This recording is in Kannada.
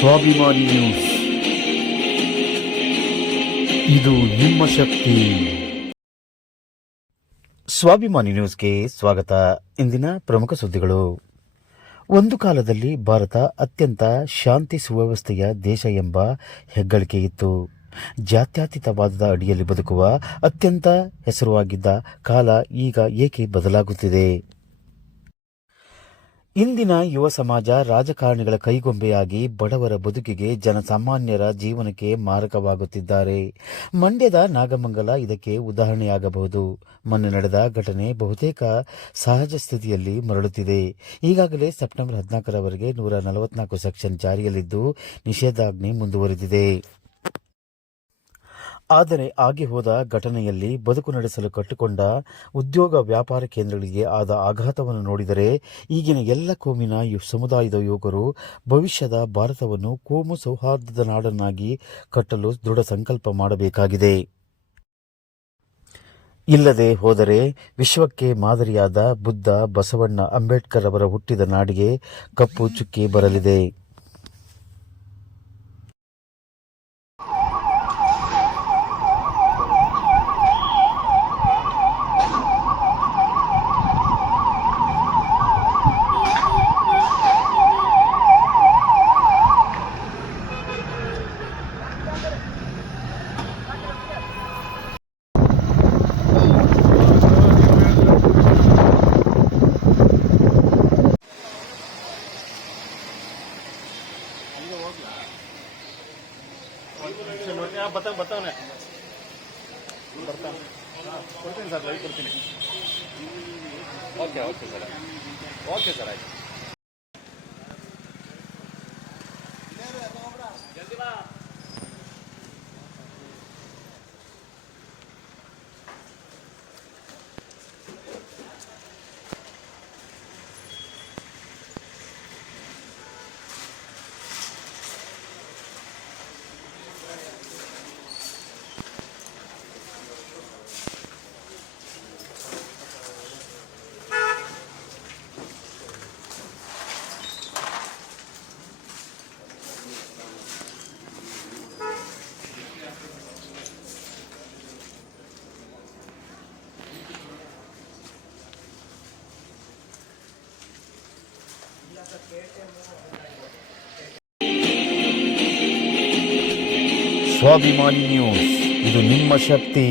ಸ್ವಾಭಿಮಾನಿ ನ್ಯೂಸ್, ಇದು ನಿಮ್ಮ ಶಕ್ತಿ. ಸ್ವಾಭಿಮಾನಿ ನ್ಯೂಸ್ಗೆ ಸ್ವಾಗತ. ಇಂದಿನ ಪ್ರಮುಖ ಸುದ್ದಿಗಳು. ಒಂದು ಕಾಲದಲ್ಲಿ ಭಾರತ ಅತ್ಯಂತ ಶಾಂತಿ ಸುವ್ಯವಸ್ಥೆಯ ದೇಶ ಎಂಬ ಹೆಗ್ಗಳಿಕೆ ಇತ್ತು. ಜಾತ್ಯತೀತವಾದದ ಅಡಿಯಲ್ಲಿ ಬದುಕುವ ಅತ್ಯಂತ ಹೆಸರುವಾಗಿದ್ದ ಕಾಲ ಈಗ ಏಕೆ ಬದಲಾಗುತ್ತಿದೆ? ಇಂದಿನ ಯುವ ಸಮಾಜ ರಾಜಕಾರಣಿಗಳ ಕೈಗೊಂಬೆಯಾಗಿ ಬಡವರ ಬದುಕಿಗೆ, ಜನಸಾಮಾನ್ಯರ ಜೀವನಕ್ಕೆ ಮಾರಕವಾಗುತ್ತಿದ್ದಾರೆ. ಮಂಡ್ಯದ ನಾಗಮಂಗಲ ಇದಕ್ಕೆ ಉದಾಹರಣೆಯಾಗಬಹುದು. ಮೊನ್ನೆ ನಡೆದ ಘಟನೆ ಬಹುತೇಕ ಸಹಜ ಸ್ಥಿತಿಯಲ್ಲಿ ಮರಳುತ್ತಿದೆ. ಈಗಾಗಲೇ ಸೆಪ್ಟೆಂಬರ್ 14ರವರೆಗೆ 144 ಸೆಕ್ಷನ್ ಜಾರಿಯಲ್ಲಿದ್ದು ನಿಷೇಧಾಜ್ಞೆ ಮುಂದುವರೆದಿದೆ. ಆದರೆ ಆಗಿ ಹೋದ ಘಟನೆಯಲ್ಲಿ ಬದುಕು ನಡೆಸಲು ಕಟ್ಟಿಕೊಂಡ ಉದ್ಯೋಗ ವ್ಯಾಪಾರ ಕೇಂದ್ರಗಳಿಗೆ ಆದ ಆಘಾತವನ್ನು ನೋಡಿದರೆ ಈಗಿನ ಎಲ್ಲ ಕೋಮಿನ ಸಮುದಾಯದ ಯುವಕರು ಭವಿಷ್ಯದ ಭಾರತವನ್ನು ಕೋಮು ಸೌಹಾರ್ದದ ನಾಡನ್ನಾಗಿ ಕಟ್ಟಲು ದೃಢ ಸಂಕಲ್ಪ ಮಾಡಬೇಕಾಗಿದೆ. ಇಲ್ಲದೆ ಹೋದರೆ ವಿಶ್ವಕ್ಕೆ ಮಾದರಿಯಾದ ಬುದ್ಧ, ಬಸವಣ್ಣ, ಅಂಬೇಡ್ಕರ್ ಅವರ ಹುಟ್ಟಿದ ನಾಡಿಗೆ ಕಪ್ಪು ಚುಕ್ಕಿ ಬರಲಿದೆ. ಬರ್ತಾನೆ ಕೊಡ್ತೀನಿ ಸರ್, ಲೈವ್ ಕೊಡ್ತೀನಿ. ಓಕೆ ಸರ್, ಓಕೆ ಸರ್, ಆಯ್ತು. ಸ್ವಾಭಿಮಾನಿ ನ್ಯೂಸ್, ಇದು ನಿಮ್ಮ ಶಕ್ತಿ.